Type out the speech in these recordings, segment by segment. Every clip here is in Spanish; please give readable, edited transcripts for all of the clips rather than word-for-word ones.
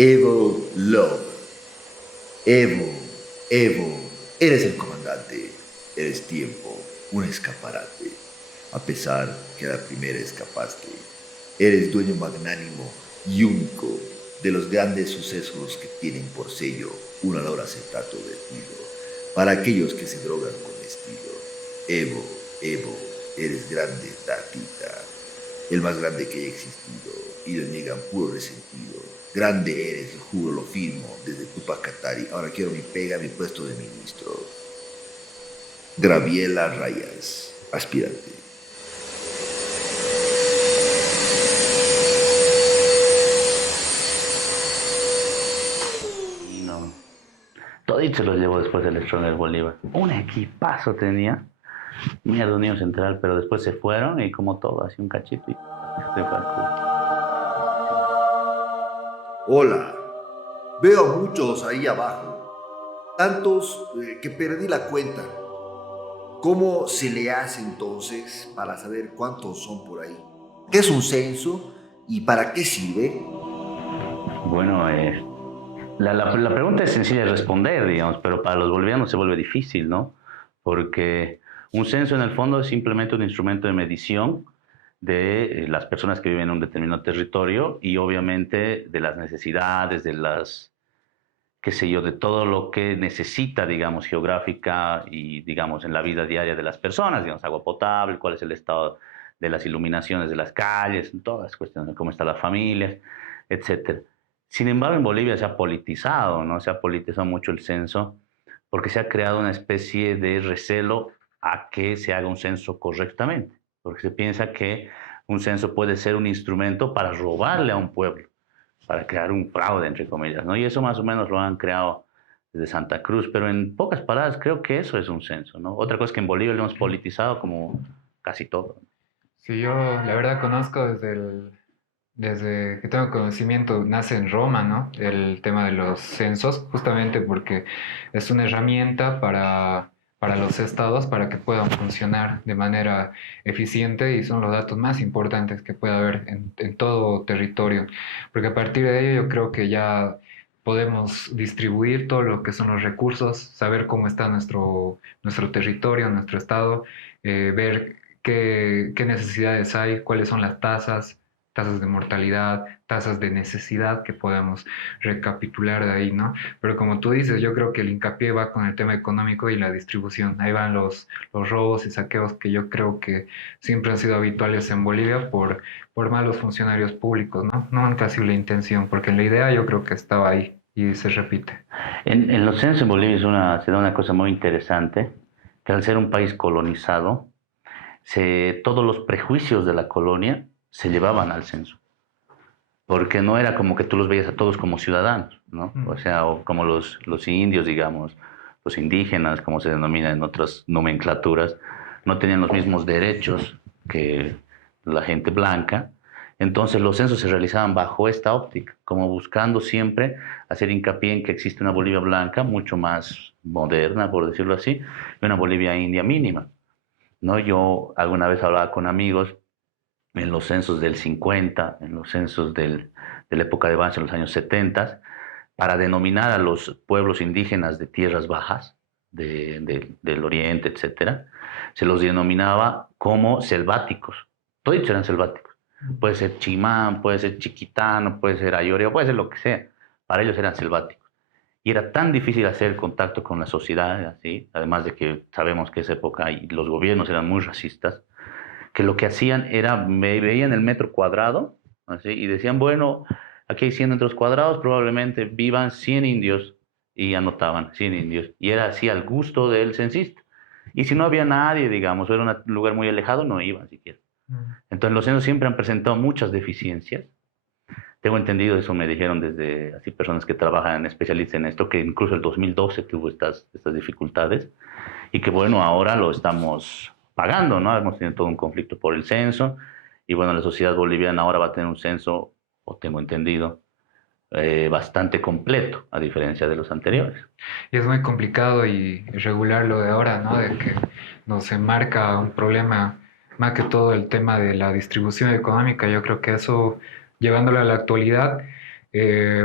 Evo Love. Evo, Evo, eres el comandante, eres tiempo, un escaparate. A pesar que a la primera escapaste, eres dueño magnánimo y único de los grandes sucesos que tienen por sello un olor acetato vertido. Para aquellos que se drogan con estilo. Evo, Evo, eres grande, tatita, el más grande que haya existido, y lo niegan puro resentido. Grande eres, lo juro, lo firmo, desde Tupac Katari. Ahora quiero mi pega, mi puesto de ministro. Graviela Rayas, aspirante. Y no. Todito se los llevó después del Stronger Bolívar. Un equipazo tenía. Mierda, Unión Central, pero después se fueron y como todo, así un cachito y se fue al culo. Hola, veo a muchos ahí abajo, tantos que perdí la cuenta. ¿Cómo se le hace entonces para saber cuántos son por ahí? ¿Qué es un censo y para qué sirve? Bueno, la pregunta es sencilla de responder, digamos, pero para los bolivianos se vuelve difícil, ¿no? Porque un censo en el fondo es simplemente un instrumento de medición de las personas que viven en un determinado territorio y obviamente de las necesidades, de las, qué sé yo, de todo lo que necesita, digamos, geográfica y, digamos, en la vida diaria de las personas, digamos, agua potable, cuál es el estado de las iluminaciones de las calles, todas las cuestiones, cómo está la familia, etcétera. Sin embargo, en Bolivia se ha politizado, ¿no? Se ha politizado mucho el censo porque se ha creado una especie de recelo a que se haga un censo correctamente, porque se piensa que un censo puede ser un instrumento para robarle a un pueblo, para crear un fraude, entre comillas, ¿no? Y eso más o menos lo han creado desde Santa Cruz, pero en pocas palabras creo que eso es un censo, ¿no? Otra cosa es que en Bolivia lo hemos politizado como casi todo. Sí, yo la verdad conozco desde que tengo conocimiento, nace en Roma, ¿no? El tema de los censos, justamente porque es una herramienta para los estados para que puedan funcionar de manera eficiente y son los datos más importantes que puede haber en todo territorio. Porque a partir de ello yo creo que ya podemos distribuir todo lo que son los recursos, saber cómo está nuestro territorio, nuestro estado, ver qué necesidades hay, cuáles son las tasas de mortalidad, tasas de necesidad que podemos recapitular de ahí, ¿no? Pero como tú dices, yo creo que el hincapié va con el tema económico y la distribución. Ahí van los robos y saqueos que yo creo que siempre han sido habituales en Bolivia por malos funcionarios públicos, ¿no? No nunca ha sido la intención, porque la idea yo creo que estaba ahí y se repite. En los censos en Bolivia se da una cosa muy interesante, que al ser un país colonizado, todos los prejuicios de la colonia se llevaban al censo, porque no era como que tú los veías a todos como ciudadanos, ¿no? O Mm. sea, o como los indios, digamos, los indígenas, como se denomina en otras nomenclaturas, no tenían los mismos derechos que la gente blanca. Entonces los censos se realizaban bajo esta óptica, como buscando siempre hacer hincapié en que existe una Bolivia blanca mucho más moderna, por decirlo así, y una Bolivia india mínima, ¿no? Yo alguna vez hablaba con amigos en los censos del 50, en los censos de la época de Banzer, en los años 70, para denominar a los pueblos indígenas de tierras bajas, del oriente, etcétera, se los denominaba como selváticos. Todos eran selváticos. Puede ser chimán, puede ser chiquitano, puede ser ayoreo, puede ser lo que sea. Para ellos eran selváticos. Y era tan difícil hacer contacto con la sociedad, así, además de que sabemos que esa época y los gobiernos eran muy racistas, que lo que hacían era, me veían el metro cuadrado, así, y decían, bueno, aquí hay 100 metros cuadrados, probablemente vivan 100 indios, y anotaban 100 indios, y era así al gusto del censista. Y si no había nadie, digamos, o era un lugar muy alejado, no iban siquiera. Mm. Entonces los censos siempre han presentado muchas deficiencias. Tengo entendido, eso me dijeron desde así personas que trabajan, especialistas en esto, que incluso el 2012 tuvo estas dificultades y que bueno, ahora lo estamos pagando, ¿no? Hemos tenido todo un conflicto por el censo y bueno, la sociedad boliviana ahora va a tener un censo, o tengo entendido, bastante completo, a diferencia de los anteriores. Y es muy complicado y regular lo de ahora, ¿no? De que nos enmarca un problema, más que todo el tema de la distribución económica. Yo creo que eso, llevándolo a la actualidad,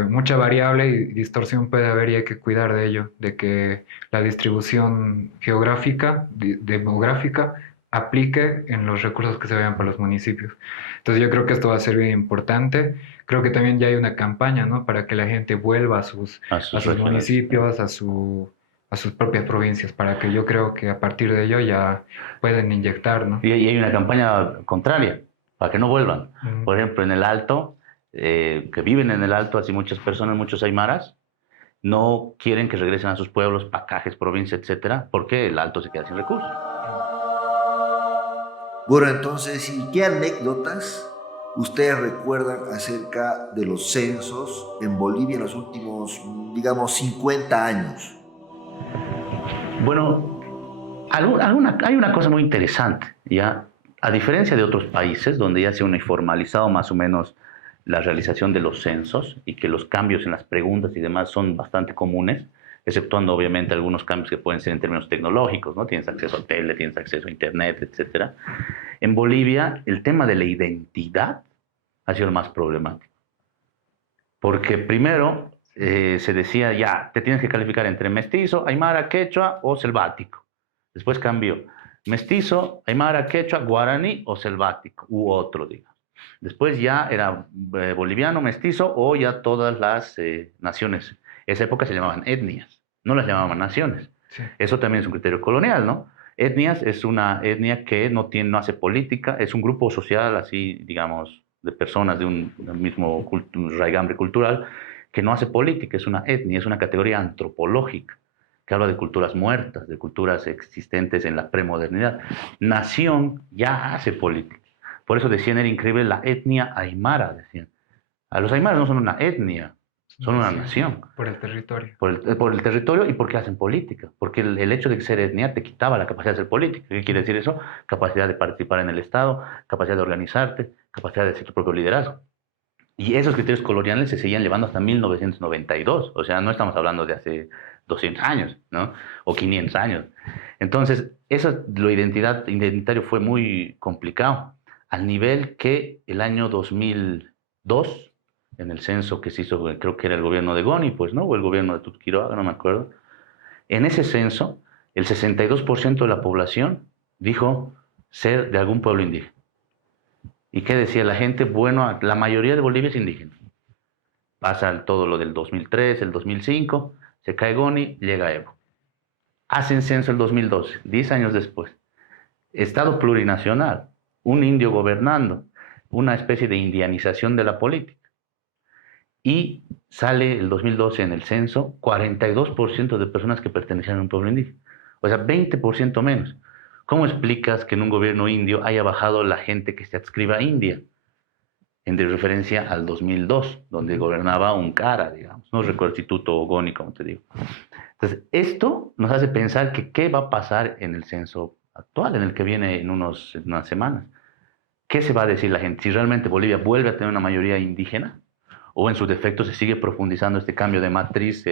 mucha variable y distorsión puede haber y hay que cuidar de ello, de que la distribución geográfica, demográfica, aplique en los recursos que se vayan para los municipios. Entonces yo creo que esto va a ser bien importante. Creo que también ya hay una campaña, ¿no? Para que la gente vuelva a a sus sus regiones. municipios, a sus propias provincias, para que yo creo que a partir de ello ya pueden inyectar, ¿no? Y hay una campaña contraria, para que no vuelvan. Mm, Por ejemplo, en el Alto, que viven en el Alto, así muchas personas, muchos aymaras, no quieren que regresen a sus pueblos, Pacajes, provincia, etcétera, porque el Alto se queda sin recursos. Bueno, entonces, ¿y qué anécdotas ustedes recuerdan acerca de los censos en Bolivia en los últimos, digamos, 50 años? Bueno, hay una cosa muy interesante, ¿ya? A diferencia de otros países donde ya se ha uniformalizado más o menos la realización de los censos y que los cambios en las preguntas y demás son bastante comunes, exceptuando obviamente algunos cambios que pueden ser en términos tecnológicos, ¿no? Tienes acceso a tele, tienes acceso a internet, etcétera. En Bolivia, el tema de la identidad ha sido el más problemático. Porque primero se decía, ya, te tienes que calificar entre mestizo, aymara, quechua o selvático. Después cambió, mestizo, aymara, quechua, guaraní o selvático, u otro, digamos. Después ya era boliviano, mestizo o ya todas las naciones. Esa época se llamaban etnias, no las llamaban naciones. sí. Eso también es un criterio colonial, ¿no? Etnias es una etnia que no hace política, es un grupo social, así, digamos, de personas de un mismo raigambre cultural, que no hace política, es una etnia, es una categoría antropológica, que habla de culturas muertas, de culturas existentes en la premodernidad. Nación ya hace política. Por eso decían, era increíble la etnia aymara, decían. A los aymaras no son una etnia, son una nación Por el territorio. por el territorio y porque hacen política. Porque el hecho de ser etnia te quitaba la capacidad de hacer política. ¿Qué quiere decir eso? Capacidad de participar en el Estado, capacidad de organizarte, capacidad de hacer tu propio liderazgo. Y esos criterios coloniales se seguían llevando hasta 1992. O sea, no estamos hablando de hace 200 años, ¿no? O 500 años. Entonces, eso, lo identitario fue muy complicado, al nivel que el año 2002 en el censo que se hizo, creo que era el gobierno de Goni, pues, ¿no? O el gobierno de Tutquiroaga, no me acuerdo. En ese censo, el 62% de la población dijo ser de algún pueblo indígena. ¿Y qué decía la gente? Bueno, la mayoría de Bolivia es indígena. Pasa todo lo del 2003, el 2005, se cae Goni, llega Evo. Hacen censo el 2012, 10 años después. Estado plurinacional, un indio gobernando, una especie de indianización de la política. Y sale el 2012 en el censo 42% de personas que pertenecían a un pueblo indígena. O sea, 20% menos. ¿Cómo explicas que en un gobierno indio haya bajado la gente que se adscriba a India? En referencia al 2002, donde gobernaba un cara, digamos. No recuerdo si Tuto o Goni, como te digo. Entonces, esto nos hace pensar que qué va a pasar en el censo actual, en el que viene en unas semanas. ¿Qué se va a decir la gente? Si realmente Bolivia vuelve a tener una mayoría indígena, o en su defecto se sigue profundizando este cambio de matriz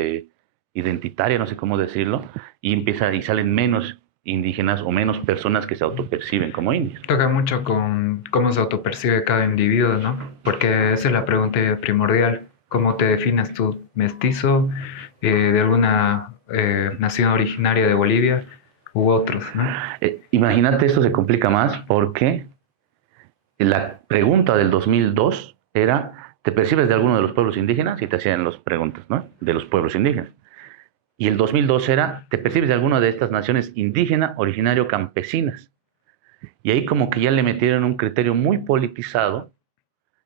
identitaria, no sé cómo decirlo, y salen menos indígenas o menos personas que se autoperciben como indios. Toca mucho con cómo se autopercibe cada individuo, ¿no? Porque esa es la pregunta primordial. ¿Cómo te defines tú? ¿Mestizo de alguna nación originaria de Bolivia u otros, ¿no? Imagínate, esto se complica más porque la pregunta del 2002 era, ¿te percibes de alguno de los pueblos indígenas? Y te hacían las preguntas, ¿no? De los pueblos indígenas. Y el 2002 era, ¿te percibes de alguna de estas naciones indígena, originario, campesinas? Y ahí como que ya le metieron un criterio muy politizado,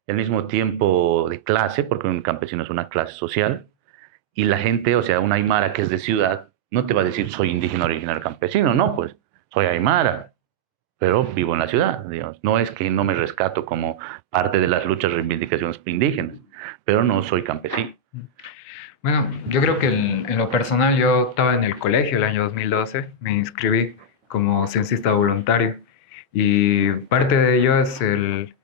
al mismo tiempo de clase, porque un campesino es una clase social, y la gente, o sea, un aymara que es de ciudad, no te va a decir soy indígena, originario, campesino, no, pues soy aymara, pero vivo en la ciudad, digamos. No es que no me rescato como parte de las luchas reivindicaciones indígenas, pero no soy campesino. Bueno, yo creo que en lo personal yo estaba en el colegio el año 2012, me inscribí como censista voluntario y parte de ello es el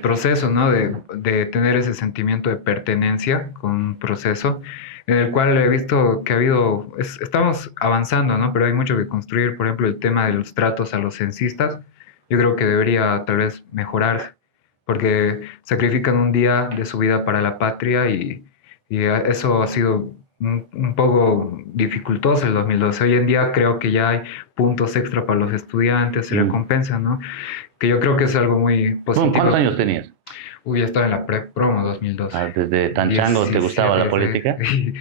proceso, ¿no? De tener ese sentimiento de pertenencia con un proceso en el cual he visto que ha habido, estamos avanzando, ¿no? Pero hay mucho que construir, por ejemplo, el tema de los tratos a los censistas, yo creo que debería tal vez mejorarse porque sacrifican un día de su vida para la patria y eso ha sido un poco dificultoso el 2012. Hoy en día creo que ya hay puntos extra para los estudiantes y Mm. recompensas, ¿no? Que yo creo que es algo muy Bueno, ¿cuántos positivo. años tenías? Uy, ya estaba en la promo 2012. Ah, ¿desde tan chango te gustaba la 17, política? sí.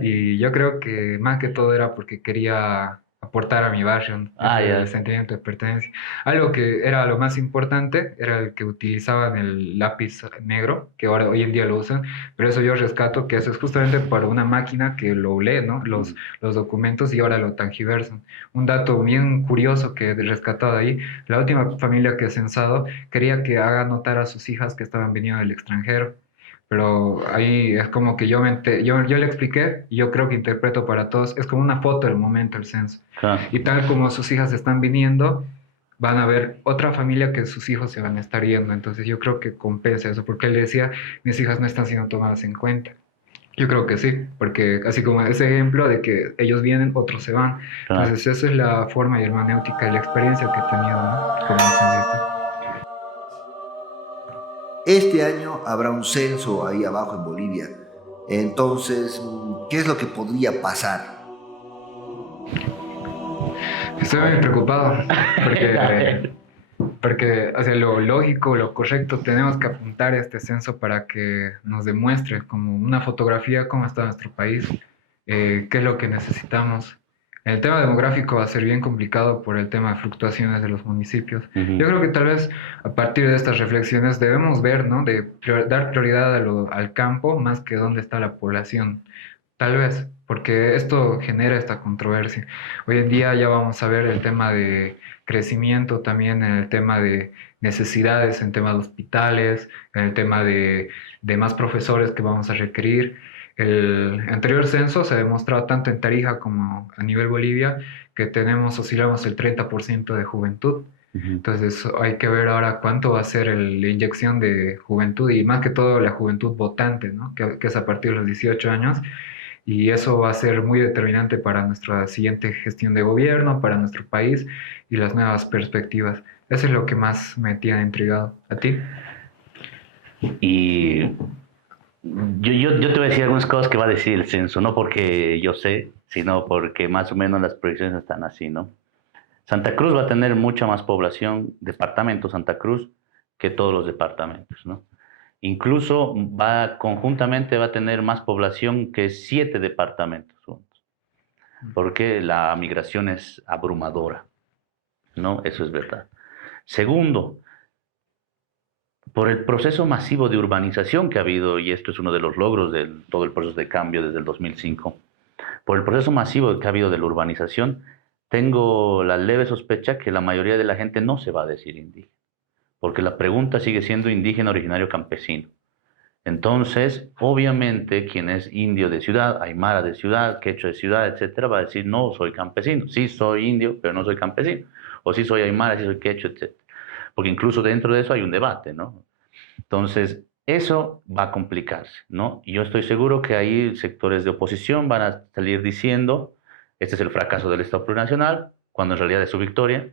Y yo creo que más que todo era porque quería aportar a mi barrio, ¿no? Ah, Ese ya. sentimiento de pertenencia. Algo que era lo más importante era el que utilizaban el lápiz negro, que ahora hoy en día lo usan, pero eso yo rescato que eso es justamente para una máquina que lo lee, ¿no? Los documentos y ahora lo tangiversan. Un dato bien curioso que he rescatado ahí, la última familia que he censado quería que haga notar a sus hijas que estaban viniendo del extranjero. Pero ahí es como que yo le expliqué, y yo creo que interpreto para todos, es como una foto del momento el censo. Claro. Y tal como sus hijas están viniendo, van a ver otra familia que sus hijos se van a estar yendo. Entonces yo creo que compensa eso, porque él decía, mis hijas no están siendo tomadas en cuenta. Yo creo que sí, porque así como ese ejemplo de que ellos vienen, otros se van. Claro. Entonces esa es la forma y hermenéutica y la experiencia que he tenido, ¿no? Como censista. Este año habrá un censo ahí abajo en Bolivia. Entonces, ¿qué es lo que podría pasar? Estoy muy preocupado porque o sea, lo lógico, lo correcto, tenemos que apuntar a este censo para que nos demuestre como una fotografía cómo está nuestro país, qué es lo que necesitamos. El tema demográfico va a ser bien complicado por el tema de fluctuaciones de los municipios. Yo Ujú. creo que tal vez a partir de estas reflexiones debemos ver, ¿no? De dar prioridad al campo más que dónde está la población. Tal vez, porque esto genera esta controversia. Hoy en día ya vamos a ver el tema de crecimiento también en el tema de necesidades, en tema de hospitales, en el tema de más profesores que vamos a requerir. El anterior censo se ha demostrado tanto en Tarija como a nivel Bolivia que oscilamos el 30% de juventud. Ujú. Entonces hay que ver ahora cuánto va a ser la inyección de juventud y más que todo la juventud votante, ¿no? Que es a partir de los 18 años y eso va a ser muy determinante para nuestra siguiente gestión de gobierno, para nuestro país y las nuevas perspectivas. Eso es lo que más me tiene intrigado. ¿A ti? Y yo te voy a decir algunas cosas que va a decir el censo, no porque yo sé, sino porque más o menos las proyecciones están así, ¿no? Santa Cruz va a tener mucha más población, departamento Santa Cruz, que todos los departamentos, ¿no? Incluso conjuntamente va a tener más población que 7 departamentos juntos, porque la migración es abrumadora, ¿no? Eso es verdad. Segundo, por el proceso masivo de urbanización que ha habido, y esto es uno de los logros de todo el proceso de cambio desde el 2005, por el proceso masivo que ha habido de la urbanización, tengo la leve sospecha que la mayoría de la gente no se va a decir indígena, porque la pregunta sigue siendo indígena, originario, campesino. Entonces, obviamente, quien es indio de ciudad, aymara de ciudad, quechua de ciudad, etcétera, va a decir, no, soy campesino. Sí, soy indio, pero no soy campesino. O sí soy aymara, sí soy quechua, etcétera. Porque incluso dentro de eso hay un debate, ¿no? Entonces, eso va a complicarse, ¿no? Y yo estoy seguro que ahí sectores de oposición van a salir diciendo, este es el fracaso del Estado plurinacional, cuando en realidad es su victoria,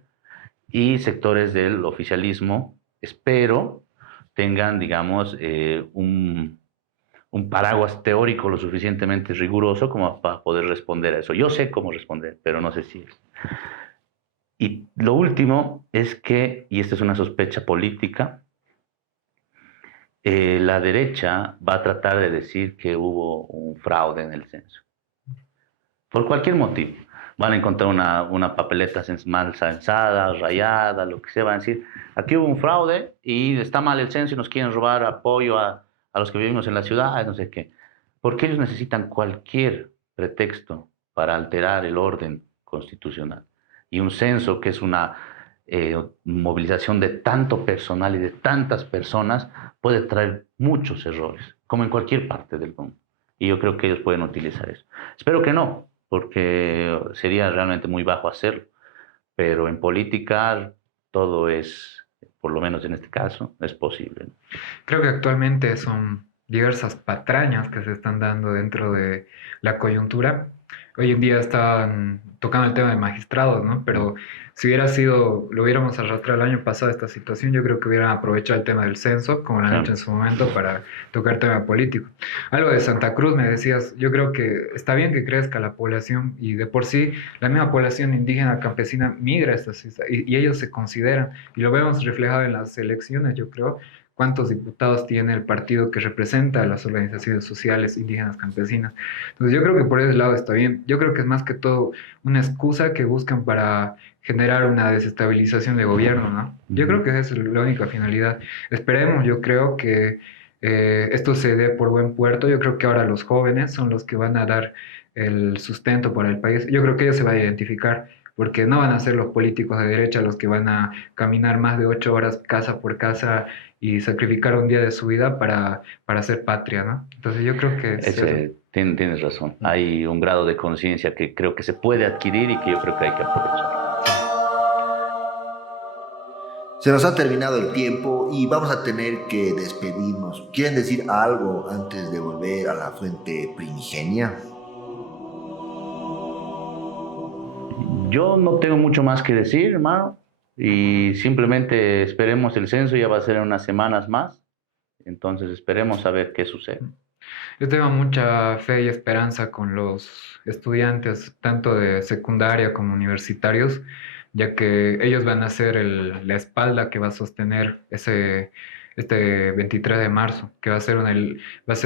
y sectores del oficialismo, espero, tengan, digamos, un paraguas teórico lo suficientemente riguroso como para poder responder a eso. Yo sé cómo responder, pero no sé si es. Y lo último es que, y esta es una sospecha política, la derecha va a tratar de decir que hubo un fraude en el censo, por cualquier motivo. Van a encontrar una papeleta mal censada, rayada, lo que sea, van a decir, aquí hubo un fraude y está mal el censo y nos quieren robar apoyo a los que vivimos en la ciudad, no sé qué. Porque ellos necesitan cualquier pretexto para alterar el orden constitucional. Y un censo que es una movilización de tanto personal y de tantas personas puede traer muchos errores, como en cualquier parte del mundo. Y yo creo que ellos pueden utilizar eso. Espero que no, porque sería realmente muy bajo hacerlo. Pero en política todo es, por lo menos en este caso, es posible. Creo que actualmente son diversas patrañas que se están dando dentro de la coyuntura. hoy en día están tocando el tema de magistrados, ¿no? Pero si hubiera sido, lo hubiéramos arrastrado el año pasado esta situación, yo creo que hubieran aprovechado el tema del censo, como lo han hecho Claro. en su momento, para tocar tema político. Algo de Santa Cruz me decías, yo creo que está bien que crezca la población y de por sí la misma población indígena campesina migra a estas islas y ellos se consideran, y lo vemos reflejado en las elecciones, yo creo, cuántos diputados tiene el partido que representa a las organizaciones sociales indígenas campesinas. Entonces yo creo que por ese lado está bien. Yo creo que es más que todo una excusa que buscan para generar una desestabilización de gobierno, ¿no? Yo creo que esa es la única finalidad. Esperemos, yo creo que esto se dé por buen puerto. Yo creo que ahora los jóvenes son los que van a dar el sustento para el país. Yo creo que ellos se van a identificar, porque no van a ser los políticos de derecha los que van a caminar más de 8 horas casa por casa y sacrificar un día de su vida para hacer patria, ¿no? Entonces yo creo que es eso. Tienes razón. Hay un grado de conciencia que creo que se puede adquirir y que yo creo que hay que aprovechar. Se nos ha terminado el tiempo y vamos a tener que despedirnos. ¿Quieren decir algo antes de volver a la fuente primigenia? Yo no tengo mucho más que decir, hermano, y simplemente esperemos el censo, ya va a ser en unas semanas más, entonces esperemos a ver qué sucede. Yo tengo mucha fe y esperanza con los estudiantes, tanto de secundaria como universitarios, ya que ellos van a ser la espalda que va a sostener este 23 de marzo, que va a ser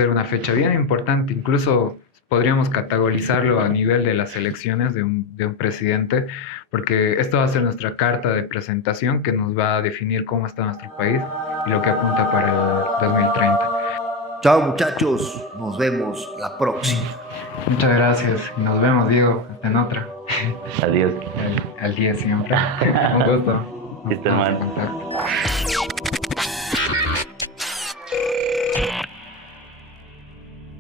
una fecha bien importante. Incluso podríamos categorizarlo a nivel de las elecciones de un presidente, porque esto va a ser nuestra carta de presentación que nos va a definir cómo está nuestro país y lo que apunta para el 2030. Chao muchachos, nos vemos la próxima. Muchas gracias y nos vemos, Diego, hasta en otra. Adiós. Al día siempre. Un gusto. Nos Listo, estamos en hermano. contacto.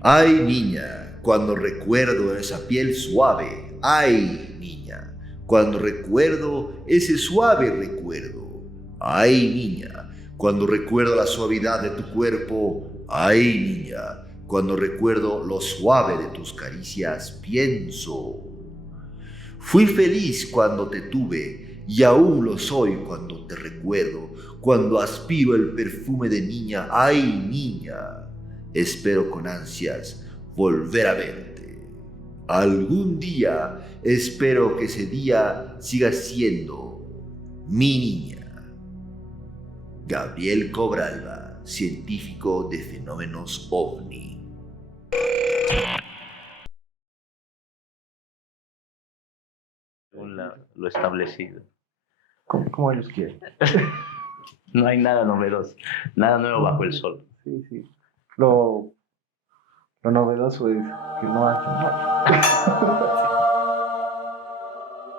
Ay, niña, cuando recuerdo esa piel suave. Ay, niña, cuando recuerdo ese suave recuerdo. Ay, niña, cuando recuerdo la suavidad de tu cuerpo. Ay, niña, cuando recuerdo lo suave de tus caricias, pienso. Fui feliz cuando te tuve y aún lo soy cuando te recuerdo, cuando aspiro el perfume de niña. Ay, niña. Espero con ansias volver a verte. Algún día espero que ese día siga siendo mi niña. Gabriel Cobralba, científico de fenómenos OVNI. Según lo establecido. Como ellos quieren. No hay nada novedoso, nada nuevo bajo el sol. Sí, sí. Lo novedoso es que no hacen.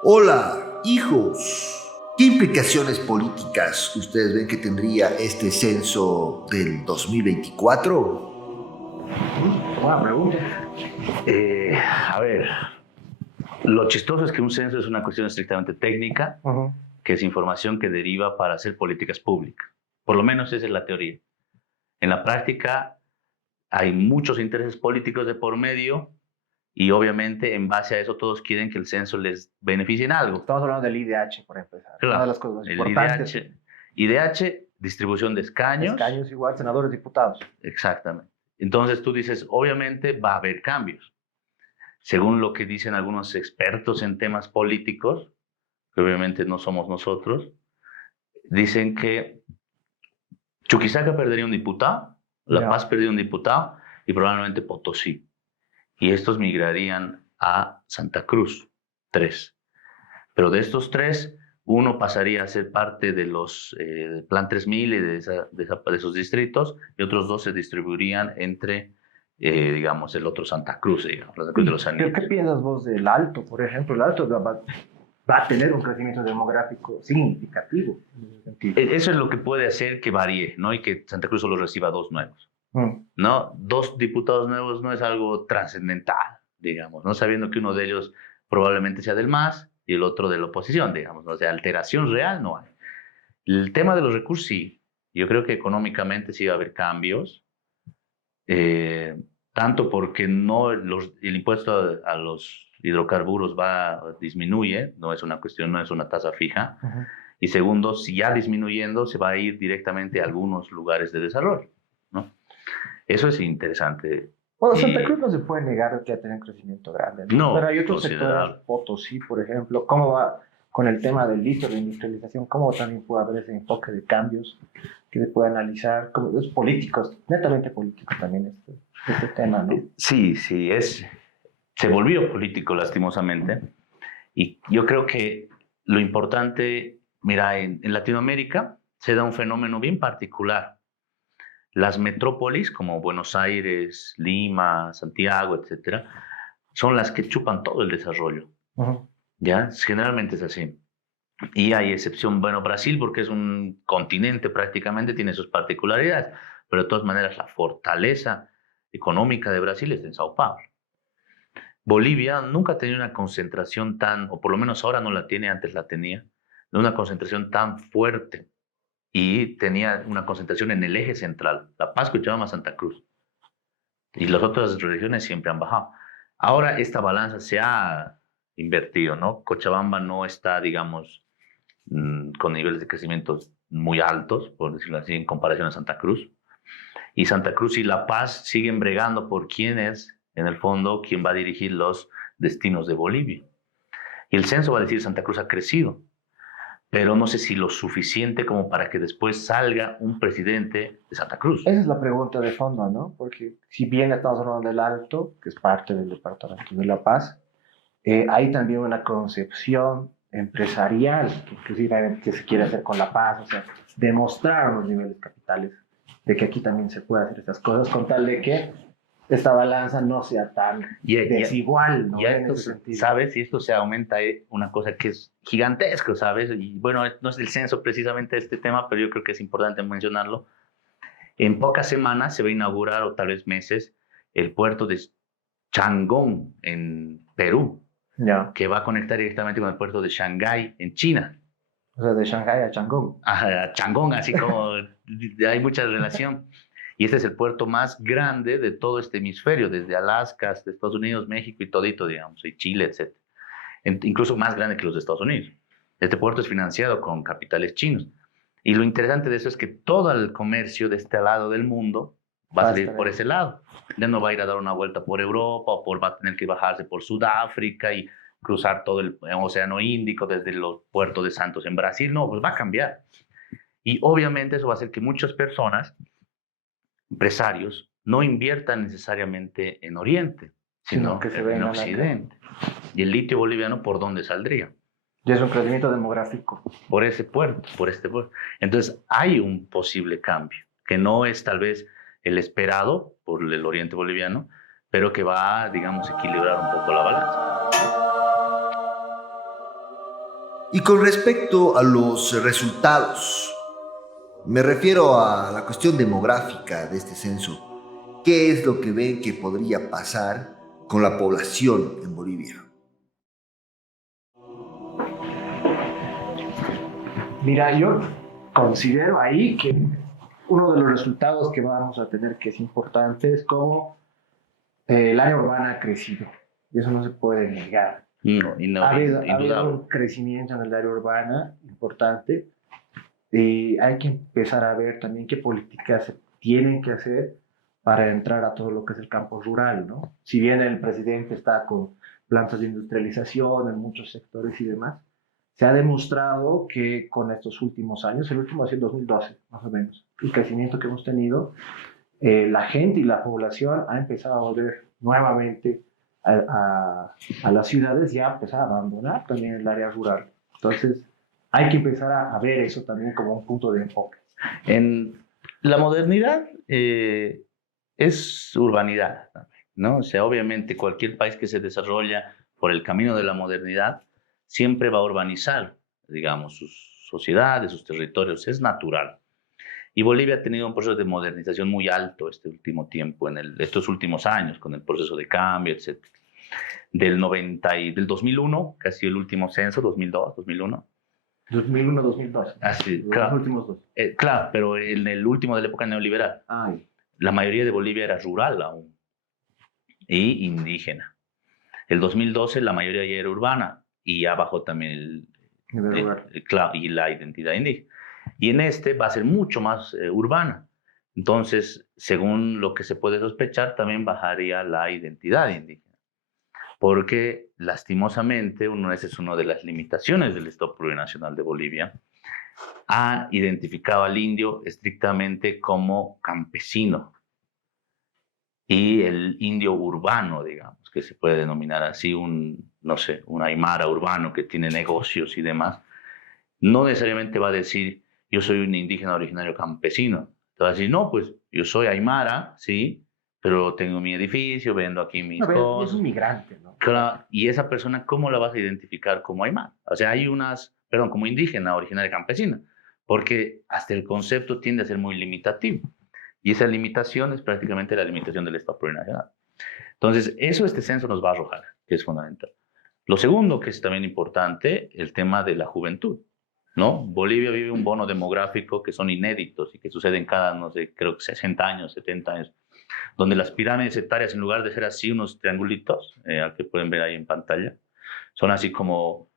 Hola, hijos. ¿Qué implicaciones políticas ustedes ven que tendría este censo del 2024? Buena pregunta. A ver, lo chistoso es que un censo es una cuestión estrictamente técnica, que es información que deriva para hacer políticas públicas. Por lo menos esa es la teoría. En la práctica hay muchos intereses políticos de por medio y obviamente en base a eso todos quieren que el censo les beneficie en algo. Estamos hablando del IDH, por empezar. Claro, Una de las cosas más el importantes. IDH, distribución de escaños. Escaños igual, senadores, diputados. Exactamente. Entonces tú dices, obviamente va a haber cambios. Según lo que dicen algunos expertos en temas políticos, que obviamente no somos nosotros, dicen que Chuquisaca perdería un diputado, La Paz perdería un diputado y probablemente Potosí. Y estos migrarían a Santa Cruz, 3. Pero de estos 3, uno pasaría a ser parte de los Plan 3000 y de esos distritos, y otros 2 se distribuirían entre, digamos, el otro Santa Cruz, digamos, Santa Cruz de los Anillos. ¿Qué piensas vos del Alto, por ejemplo? El Alto va a tener un crecimiento demográfico significativo. Eso es lo que puede hacer que varíe, ¿no? Y que Santa Cruz solo reciba 2 nuevos. ¿No? 2 diputados nuevos no es algo trascendental, digamos, ¿no? Sabiendo que uno de ellos probablemente sea del MAS y el otro de la oposición, digamos, ¿no? O sea, alteración real no hay. El tema de los recursos, sí. Yo creo que económicamente sí va a haber cambios, tanto porque no el impuesto a los hidrocarburos disminuye, no es una cuestión, no es una tasa fija. Ujú. Y segundo, si ya disminuyendo, se va a ir directamente a algunos lugares de desarrollo, ¿no? Eso es interesante. Bueno, Y- Santa Cruz no se puede negar que ha tenido un crecimiento grande, ¿no? No, Pero hay otros considerable. sectores, Potosí, por ejemplo, ¿cómo va con el tema del litio, de industrialización? ¿Cómo también puede haber ese enfoque de cambios que se puede analizar? Como es políticos, netamente políticos también este tema, ¿no? Sí, sí, se volvió político lastimosamente. Y yo creo que lo importante, mira, en Latinoamérica se da un fenómeno bien particular. Las metrópolis como Buenos Aires, Lima, Santiago, etcétera, son las que chupan todo el desarrollo. Ujú. ¿Ya? Generalmente es así. Y hay excepción, bueno, Brasil, porque es un continente prácticamente, tiene sus particularidades, pero de todas maneras la fortaleza económica de Brasil está en Sao Paulo. Bolivia nunca ha tenido una concentración tan, o por lo menos ahora no la tiene, antes la tenía, de una concentración tan fuerte. Y tenía una concentración en el eje central, La Paz, Cochabamba, Santa Cruz. Y las otras regiones siempre han bajado. Ahora esta balanza se ha invertido, ¿no? Cochabamba no está, digamos, con niveles de crecimiento muy altos, por decirlo así, en comparación a Santa Cruz. Y Santa Cruz y La Paz siguen bregando por quién es, en el fondo, quién va a dirigir los destinos de Bolivia. Y el censo va a decir Santa Cruz ha crecido, pero no sé si lo suficiente como para que después salga un presidente de Santa Cruz. Esa es la pregunta de fondo, ¿no? Porque si bien estamos hablando del Alto, que es parte del departamento de La Paz, hay también una concepción empresarial, inclusive que se quiere hacer con La Paz, o sea, demostrar los niveles capitales de que aquí también se puede hacer estas cosas, con tal de que esta balanza no sea tan desigual, ¿no? Ya En esto, ese sentido. ¿sabes? Y esto se aumenta, una cosa que es gigantesco, ¿sabes? Y bueno, no es del censo precisamente este tema, pero yo creo que es importante mencionarlo. En pocas semanas se va a inaugurar, o tal vez meses, el puerto de Chang'an en Perú, Ya. que va a conectar directamente con el puerto de Shanghái en China. O sea, de Shanghái a Chang'an. A Chang'an, así como hay mucha relación. Y este es el puerto más grande de todo este hemisferio, desde Alaska hasta Estados Unidos, México y todito, digamos, y Chile, etc. Incluso más grande que los de Estados Unidos. Este puerto es financiado con capitales chinos. Y lo interesante de eso es que todo el comercio de este lado del mundo va a salir por ese lado. Ya no va a ir a dar una vuelta por Europa o va a tener que bajarse por Sudáfrica y cruzar todo el Océano Índico desde los puertos de Santos en Brasil. No, pues va a cambiar. Y obviamente eso va a hacer que muchas personas, empresarios, no inviertan necesariamente en Oriente, sino que se en vengan Occidente. ¿Y el litio boliviano por dónde saldría? Y es un crecimiento demográfico. Por ese puerto, por este puerto. Entonces hay un posible cambio, que no es tal vez el esperado por el Oriente boliviano, pero que va, digamos, a equilibrar un poco la balanza. Y con respecto a los resultados, me refiero a la cuestión demográfica de este censo. ¿Qué es lo que ven que podría pasar con la población en Bolivia? Mira, yo considero ahí que uno de los resultados que vamos a tener que es importante es cómo el área urbana ha crecido. Y eso no se puede negar. Ha habido un crecimiento en el área urbana importante. Y hay que empezar a ver también qué políticas se tienen que hacer para entrar a todo lo que es el campo rural, ¿no? Si bien el presidente está con plantas de industrialización en muchos sectores y demás, se ha demostrado que con estos últimos años, el último ha sido 2012, más o menos, el crecimiento que hemos tenido, la gente y la población ha empezado a volver nuevamente a las ciudades y ha empezado a abandonar también el área rural. Entonces, hay que empezar a ver eso también como un punto de enfoque. En la modernidad es urbanidad, ¿no? O sea, obviamente cualquier país que se desarrolla por el camino de la modernidad siempre va a urbanizar, digamos, sus sociedades, sus territorios, es natural. Y Bolivia ha tenido un proceso de modernización muy alto este último tiempo, estos últimos años, con el proceso de cambio, etc. Del 2001, que ha sido el último censo, 2002, 2001. 2001-2002. Así, Los claro. últimos dos. Claro, pero en el último de la época neoliberal. Ay. La mayoría de Bolivia era rural aún y indígena. El 2012 la mayoría ya era urbana y ya bajó también y la identidad indígena. Y en este va a ser mucho más urbana. Entonces, según lo que se puede sospechar, también bajaría la identidad indígena. Porque lastimosamente, esa es una de las limitaciones del Estado Plurinacional de Bolivia, ha identificado al indio estrictamente como campesino y el indio urbano, digamos, que se puede denominar así, no sé, un aymara urbano que tiene negocios y demás, no necesariamente va a decir yo soy un indígena originario campesino. Te va a decir, no, pues yo soy aymara, sí, pero tengo mi edificio, vendo aquí mis cosas. Es un migrante, ¿no? Claro, y esa persona, ¿cómo la vas a identificar como aymara? O sea, como indígena originaria campesina, porque hasta el concepto tiende a ser muy limitativo. Y esa limitación es prácticamente la limitación del Estado plurinacional. Entonces, este censo nos va a arrojar, que es fundamental. Lo segundo, que es también importante, el tema de la juventud, ¿no? Bolivia vive un bono demográfico que son inéditos y que suceden cada, no sé, creo que 60 años, 70 años, donde las pirámides etarias, en lugar de ser así unos triangulitos, al que pueden ver ahí en pantalla, son así como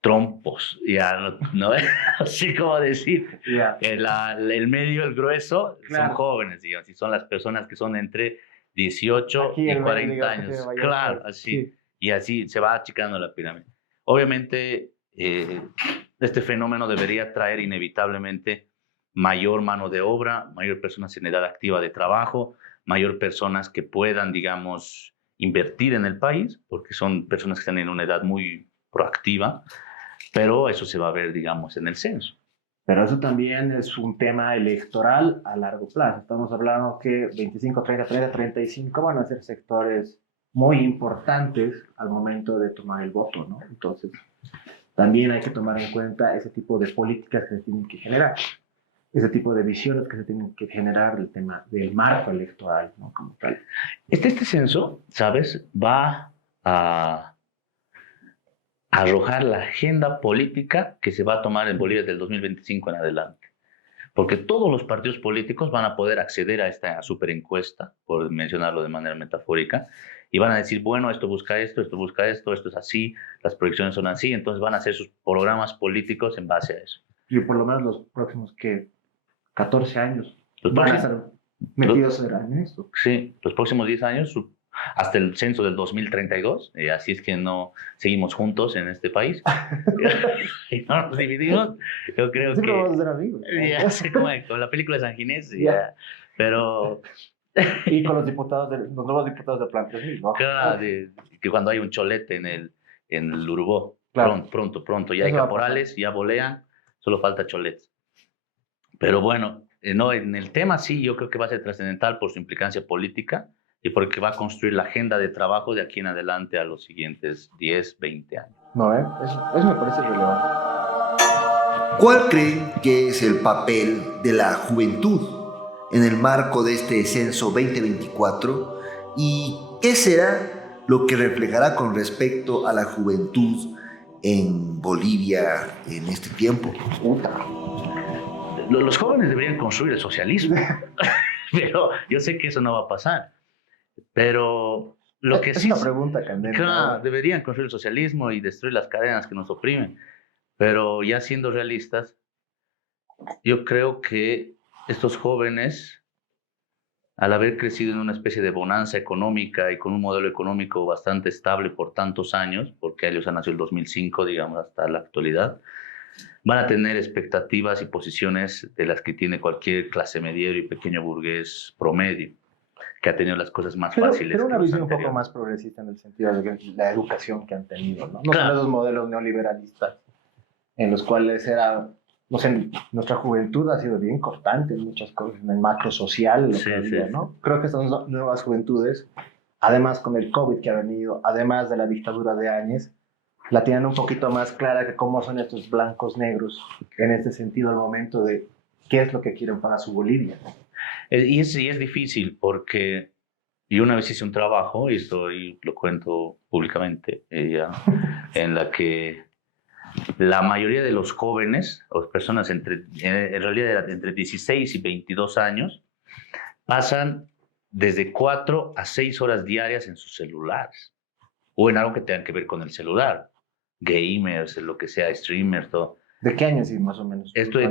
trompos, ya, ¿no? Así como decir, el medio, el grueso, claro, son jóvenes, digamos, y son las personas que son entre 18 y 40 años. Claro, así. Sí. Y así se va achicando la pirámide. Obviamente, este fenómeno debería traer inevitablemente mayor mano de obra, mayor personas en edad activa de trabajo, mayor personas que puedan, digamos, invertir en el país, porque son personas que están en una edad muy proactiva, pero eso se va a ver, digamos, en el censo. Pero eso también es un tema electoral a largo plazo. Estamos hablando que 25, 30, 30, 35 van a ser sectores muy importantes al momento de tomar el voto, ¿no? Entonces, también hay que tomar en cuenta ese tipo de políticas que se tienen que generar, ese tipo de visiones que se tienen que generar del tema del marco electoral, ¿no? Como tal. Este censo, ¿sabes? Va a arrojar la agenda política que se va a tomar en Bolivia del 2025 en adelante. Porque todos los partidos políticos van a poder acceder a esta superencuesta, por mencionarlo de manera metafórica, y van a decir, bueno, esto busca esto es así, las proyecciones son así, entonces van a hacer sus programas políticos en base a eso. Y por lo menos los próximos, 14 años van a ser metidos en esto. Sí, los próximos 10 años, hasta el censo del 2032, así es que no seguimos juntos en este país y no nos dividimos. Yo creo siempre que vamos a ser amigos. Ya, como la película de San Ginés, pero y con los nuevos diputados de Plan 3000, ¿no? Claro, que cuando hay un cholete en el Urubó, claro, pronto ya hay caporales, ya volean, solo falta choletes. Pero bueno, no, en el tema sí, yo creo que va a ser trascendental por su implicancia política y porque va a construir la agenda de trabajo de aquí en adelante a los siguientes 10, 20 años. No, eso me parece relevante. ¿Cuál creen que es el papel de la juventud en el marco de este censo 2024? ¿Y qué será lo que reflejará con respecto a la juventud en Bolivia en este tiempo? Los jóvenes deberían construir el socialismo, pero yo sé que eso no va a pasar. Pero lo que es sí una pregunta candente. Claro, deberían construir el socialismo y destruir las cadenas que nos oprimen. Pero ya siendo realistas, yo creo que estos jóvenes, al haber crecido en una especie de bonanza económica y con un modelo económico bastante estable por tantos años, porque Eliosa nació en el 2005, digamos, hasta la actualidad, van a tener expectativas y posiciones de las que tiene cualquier clase mediero y pequeño burgués promedio, que ha tenido las cosas más fáciles. Pero una visión un poco más progresista en el sentido de la educación que han tenido, ¿no? No son esos modelos neoliberalistas en los cuales no sé, nuestra juventud ha sido bien cortante en muchas cosas, en el macro social, ¿no? Creo que estas nuevas juventudes, además con el COVID que ha venido, además de la dictadura de Áñez, la tienen un poquito más clara que cómo son estos blancos negros en este sentido al momento de qué es lo que quieren para su Bolivia. Y es difícil porque yo una vez hice un trabajo, y esto lo cuento públicamente, en la que la mayoría de los jóvenes, o personas en realidad entre 16 y 22 años, pasan desde 4 a 6 horas diarias en sus celulares. o en algo que tenga que ver con el celular, gamers, lo que sea, streamers, todo. ¿De qué año sí, más o menos? Esto lo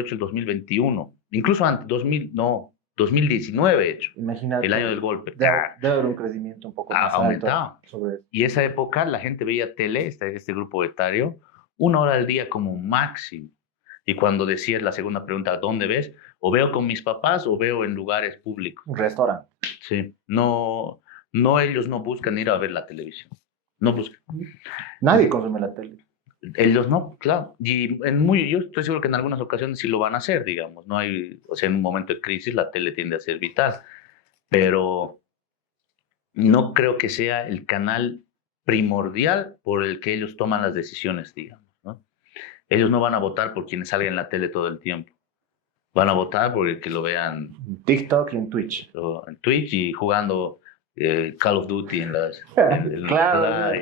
he hecho el 2021, incluso antes, 2019 he hecho, Imagínate. el año del golpe. Debe haber un crecimiento un poco Ha más alto aumentado. sobre eso. Y esa época la gente veía tele, este grupo etario, 1 hora al día como máximo. Y cuando decías la segunda pregunta, ¿dónde ves? O veo con mis papás o veo en lugares públicos. Un restaurante. Sí, ellos no buscan ir a ver la televisión. No buscan. Nadie consume la tele. Ellos no, claro. Y yo estoy seguro que en algunas ocasiones sí lo van a hacer, digamos. No hay, o sea, en un momento de crisis la tele tiende a ser vital. Pero no creo que sea el canal primordial por el que ellos toman las decisiones, digamos, ¿no? Ellos no van a votar por quienes salgan en la tele todo el tiempo. Van a votar por el que lo vean En TikTok y en Twitch. en Twitch y jugando Call of Duty Claro,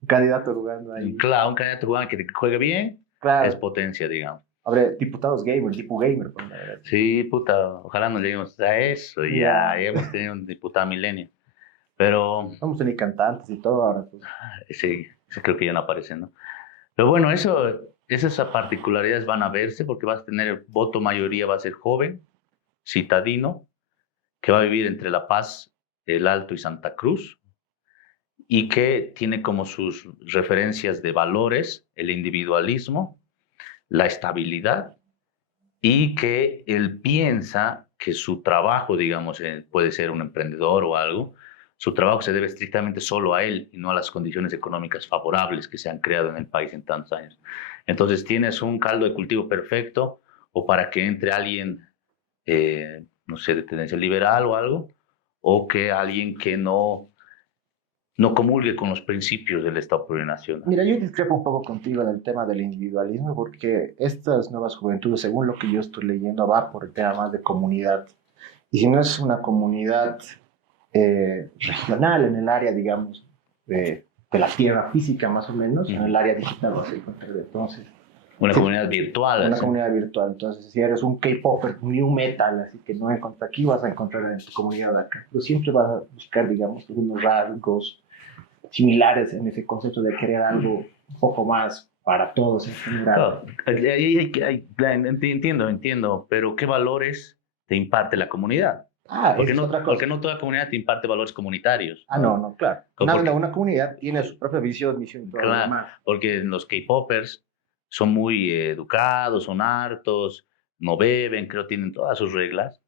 un candidato jugando ahí. Claro, un candidato jugando que juegue bien Claro. es potencia, digamos. Habrá diputados gamers, tipo gamer. Pues, la verdad. Sí, puta, ojalá no lleguemos a eso, ya hemos tenido un diputado milenio. Pero Vamos a tener cantantes y todo ahora. Pues. sí, creo que ya no aparecen, ¿no? Pero bueno, esas particularidades van a verse porque vas a tener el voto mayoría, va a ser joven, citadino, que va a vivir entre La Paz, El Alto y Santa Cruz, y que tiene como sus referencias de valores el individualismo, la estabilidad, y que él piensa que su trabajo, digamos, puede ser un emprendedor o algo, su trabajo se debe estrictamente solo a él y no a las condiciones económicas favorables que se han creado en el país en tantos años. Entonces tienes un caldo de cultivo perfecto o para que entre alguien, no sé, de tendencia liberal o algo, o que alguien que no comulgue con los principios del Estado plurinacional. Mira, yo discrepo un poco contigo en el tema del individualismo porque estas nuevas juventudes, según lo que yo estoy leyendo, va por el tema más de comunidad. Y si no es una comunidad regional en el área, digamos, de la tierra física más o menos, en el área digital vas a encontrar entonces. Una comunidad virtual. Una comunidad virtual. Entonces, si eres un K-Popper, un new metal, así que no encuentras aquí, vas a encontrar en tu comunidad de acá. Pero siempre vas a buscar, digamos, algunos rasgos similares en ese concepto de querer algo un poco más para todos en general. Entiendo, pero ¿qué valores te imparte la comunidad? Porque no toda comunidad te imparte valores comunitarios. No, claro. Una comunidad tiene su propia visión, misión y todo lo demás. Porque los K-Popers son muy educados, son hartos, no beben, creo tienen todas sus reglas,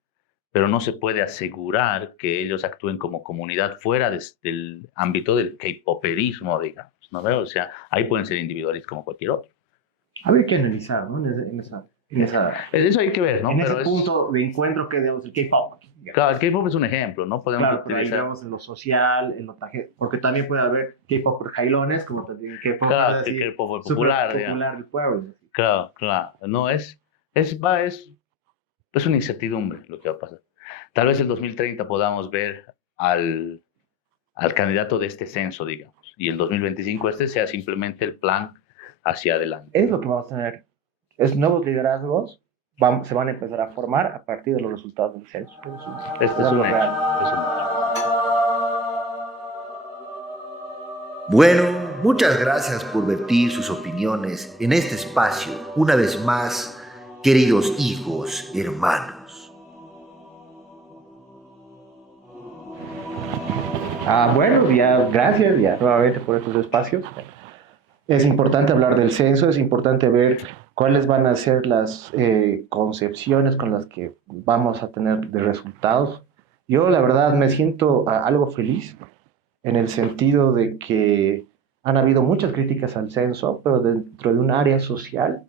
pero no se puede asegurar que ellos actúen como comunidad fuera del ámbito del K-Poperismo, digamos, ¿no? O sea, ahí pueden ser individualistas como cualquier otro. Habría que analizar, ¿no? Eso hay que ver, ¿no? En ese punto de encuentro que digamos el K-pop. Claro, el K-pop es un ejemplo, ¿no? Podemos utilizar. Pero ahí vemos en lo social, en lo porque también puede haber K-pop jailones, como también K-pop popular del pueblo. Claro. No, es una incertidumbre lo que va a pasar. Tal vez el 2030 podamos ver al candidato de este censo, digamos, y el 2025 sea simplemente el plan hacia adelante. Es lo que vamos a tener. Es nuevos liderazgos se van a empezar a formar a partir de los resultados del censo. Esto es un hecho. Bueno, muchas gracias por vertir sus opiniones en este espacio, una vez más, queridos hijos, hermanos. Bueno, gracias nuevamente por estos espacios. Es importante hablar del censo, es importante ver cuáles van a ser las concepciones con las que vamos a tener de resultados. Yo, la verdad, me siento algo feliz en el sentido de que han habido muchas críticas al censo, pero dentro de un área social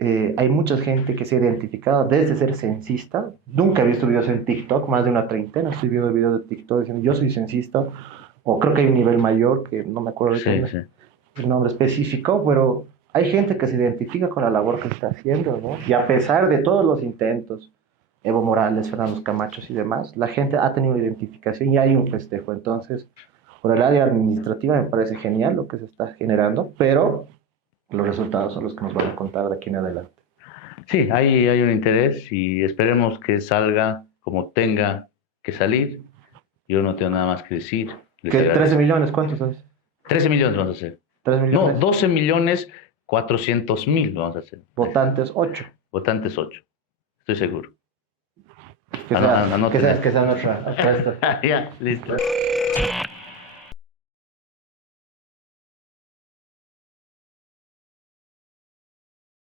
hay mucha gente que se ha identificado desde ser censista. Nunca he visto videos en TikTok, más de una treintena estoy viendo videos de TikTok diciendo yo soy censista, o creo que hay un nivel mayor que no me acuerdo el nombre específico, pero hay gente que se identifica con la labor que está haciendo, ¿no? Y a pesar de todos los intentos, Evo Morales, Fernando Camacho y demás, la gente ha tenido una identificación y hay un festejo. Entonces, por el área administrativa me parece genial lo que se está generando, pero los resultados son los que nos van a contar de aquí en adelante. Sí, hay un interés y esperemos que salga como tenga que salir. Yo no tengo nada más que decir. ¿Qué, 13 millones? ¿Cuántos es? 13 millones vamos a hacer. 3 No, millones. 12 millones 400.000 vamos a hacer. Votantes 8. Votantes 8. Estoy seguro. Que Ah, sea, no, que tenés. sea nuestra apuesta. Ya, listo.